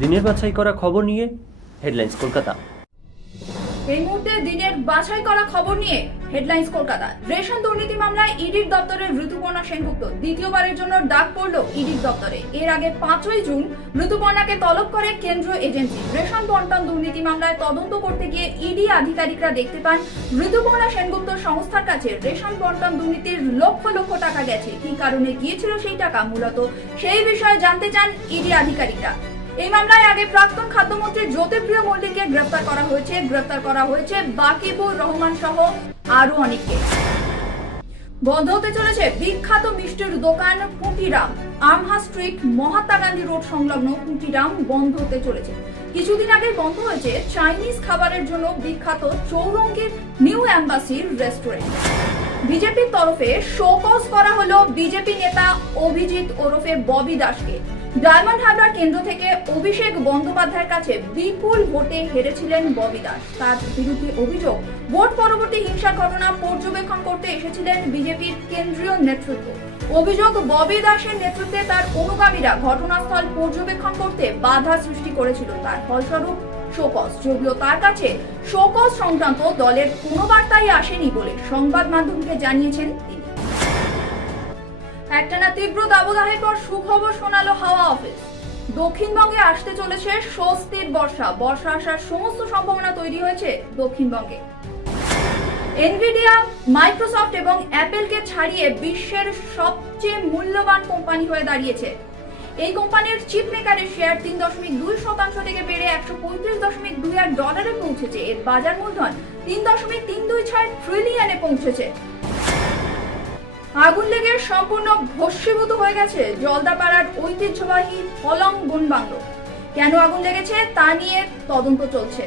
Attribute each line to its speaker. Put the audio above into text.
Speaker 1: দিনের বাছাই করা খবর নিয়ে হেডলাইন্স কলকাতা।
Speaker 2: এই মুহূর্তে দিনের বাছাই করা খবর নিয়ে হেডলাইন্স কলকাতা। রেশন দুর্নীতি মামলায় ইডির দপ্তরে ঋতুপর্ণা সেনগুপ্ত দ্বিতীয়বারের জন্য ডাক পড়ল ইডির দপ্তরে। এর আগে পাঁচই জুন ঋতুপর্ণাকে তলব করে কেন্দ্রীয় এজেন্সি। রেশন বন্টন দুর্নীতি মামলায় তদন্ত করতে গিয়ে ইডি আধিকারিকরা দেখতে পান, ঋতুপর্ণা সেনগুপ্ত সংস্থার কাছে রেশন বন্টন দুর্নীতির লক্ষ লক্ষ টাকা গেছে। কি কারণে গিয়েছিল সেই টাকা? মূলত সেই বিষয়ে জানতে চান ইডি আধিকারিকরা। এই মামলায় আগে প্রাক্তন খাদ্যমন্ত্রী জ্যোতিপ্রিয় মল্লিককে গ্রেফতার করা হয়েছে। গ্রেফতার করা হয়েছে বাকিবুর রহমান সহ আরও অনেককে। বন্ধ হতে চলেছে বিখ্যাত মিষ্টির দোকান পুঁটিরাম আমহা স্ট্রিট, মহাত্মা গান্ধী রোড সংলগ্ন পুঁটিরাম বন্ধ হতে চলেছে। কিছুদিন আগে বন্ধ হয়েছে চাইনিজ খাবারের জন্য বিখ্যাত চৌরঙ্গীর নিউ অ্যাম্বাসির রেস্টুরেন্ট। বিজেপির তরফে শোকজ করা হলো বিজেপি নেতা অভিজিৎ ওরফে ববি দাসকে। ডায়মন্ড হারবার কেন্দ্র থেকে অভিষেক বন্দ্যোপাধ্যায়ের কাছে বিপুল ভোটে হেরেছিলেন ববি দাস। তার বিরুদ্ধে অভিযোগ, ভোট পরবর্তী হিংসার ঘটনা পর্যবেক্ষণ করতে এসেছিলেন বিজেপির কেন্দ্রীয় নেতৃত্ব। অভিযোগ, ববি দাসের নেতৃত্বে তার অনুগামীরা ঘটনাস্থল পর্যবেক্ষণ করতে বাধা সৃষ্টি করেছিল। তার ফলস্বরূপ শোকজ, যদিও তার কাছে শোকজ সংক্রান্ত দলের কোনো বার্তাই আসেনি বলে সংবাদ মাধ্যমকে জানিয়েছেন তিনি। একটানা তীব্র দাবদাহের পর সুখবর শোনালো হাওয়া অফিস। দক্ষিণবঙ্গে আসতে চলেছে স্বস্তির বর্ষা। বর্ষা আসার সমস্ত সম্ভাবনা তৈরি হয়েছে দক্ষিণবঙ্গে। এনভিডিয়া মাইক্রোসফট এবং অ্যাপেলকে ছাড়িয়ে বিশ্বের সবচেয়ে মূল্যবান কোম্পানি হয়ে দাঁড়িয়েছে। এই কোম্পানির চিপ মেকারের শেয়ার তিন দশমিক দুই শতাংশ থেকে বেড়ে একশো পঁয়ত্রিশ দশমিক দুই এক ডলারে পৌঁছেছে। এর বাজার মূলধন তিন দশমিক তিন দুই ছয় ট্রিলিয়নে পৌঁছেছে। আগুন লেগে সম্পূর্ণ ভস্মীভূত হয়ে গেছে জলদাপাড়ার ঐতিহ্যবাহী ফলং বুনবাংলো। কেন আগুন লেগেছে তা নিয়ে তদন্ত চলছে।